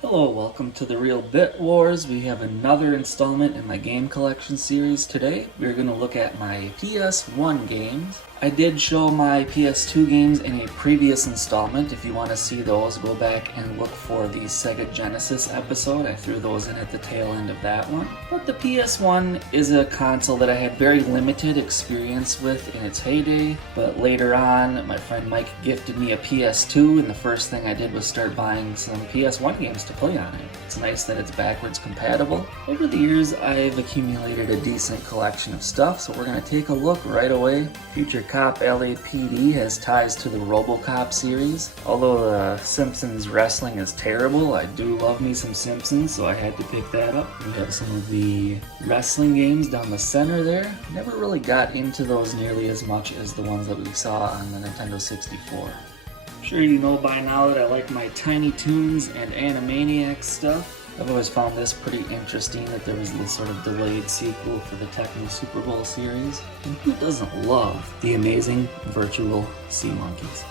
Hello, welcome to the Real Bit Wars. We have another installment in my game collection series today. We're going to look at my PS1 games. I did show my PS2 games in a previous installment. If you want to see those, go back and look for the Sega Genesis episode. I threw those in at the tail end of that one. But the PS1 is a console that I had very limited experience with in its heyday. But later on, my friend Mike gifted me a PS2, and the first thing I did was start buying some PS1 games to play on it. It's nice that it's backwards compatible. Over the years, I've accumulated a decent collection of stuff, so we're going to take a look right away. Future Cop LAPD has ties to the RoboCop series. Although the Simpsons wrestling is terrible, I do love me some Simpsons, so I had to pick that up. We have some of the wrestling games down the center there. Never really got into those nearly as much as the ones that we saw on the Nintendo 64. I'm sure you know by now that I like my Tiny Toons and Animaniacs stuff. I've always found this pretty interesting that there was this sort of delayed sequel for the Techno Super Bowl series. And who doesn't love the amazing virtual sea monkeys?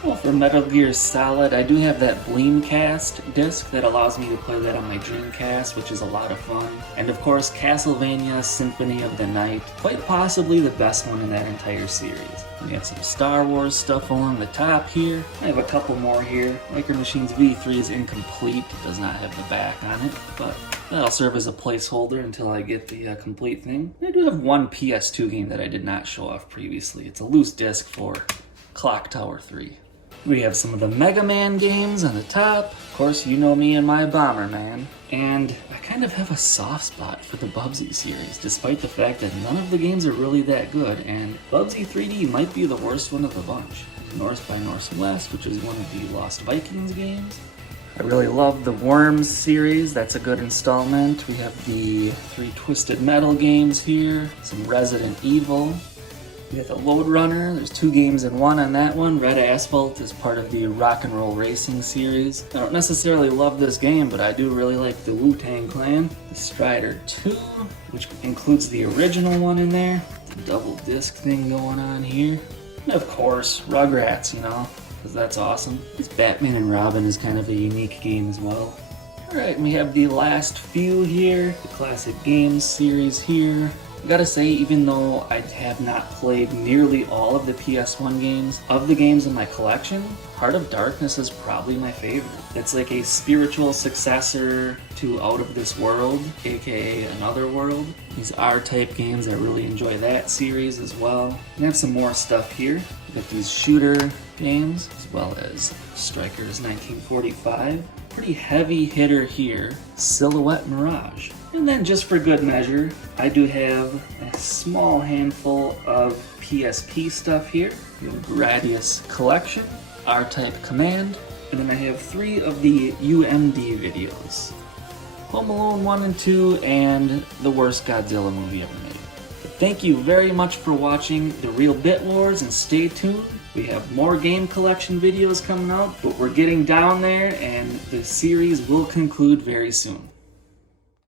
So for Metal Gear Solid, I do have that Bleemcast disc that allows me to play that on my Dreamcast, which is a lot of fun. And of course, Castlevania Symphony of the Night, quite possibly the best one in that entire series. We have some Star Wars stuff along the top here. I have a couple more here. Micro Machines V3 is incomplete, it does not have the back on it, but that'll serve as a placeholder until I get the complete thing. I do have one PS2 game that I did not show off previously. It's a loose disc for Clock Tower 3. We have some of the Mega Man games on the top. Of course, you know me and my Bomberman. And I kind of have a soft spot for the Bubsy series, despite the fact that none of the games are really that good, and Bubsy 3D might be the worst one of the bunch. North by Northwest, which is one of the Lost Vikings games. I really love the Worms series, that's a good installment. We have the 3 Twisted Metal games here, some Resident Evil. We have the Lode Runner, there's 2 games in one on that one. Red Asphalt is part of the Rock and Roll Racing series. I don't necessarily love this game, but I do really like the Wu-Tang Clan. The Strider 2, which includes the original one in there. The double disc thing going on here. And of course, Rugrats, you know, because that's awesome. This Batman and Robin is kind of a unique game as well. Alright, we have the last few here. The Classic Games series here. I gotta say, even though I have not played nearly all of the PS1 games, of the games in my collection, Heart of Darkness is probably my favorite. It's like a spiritual successor to Out of This World, aka Another World. These R-type games, I really enjoy that series as well. We have some more stuff here. We got these shooter games, as well as Strikers 1945. Pretty heavy hitter here, Silhouette Mirage. And then just for good measure, I do have a small handful of PSP stuff here. The Gradius Collection, R-Type Command, and then I have 3 of the UMD videos. Home Alone 1 and 2, and the worst Godzilla movie ever made. But thank you very much for watching The Real Bit Wars, and stay tuned. We have more game collection videos coming out, but we're getting down there, and the series will conclude very soon.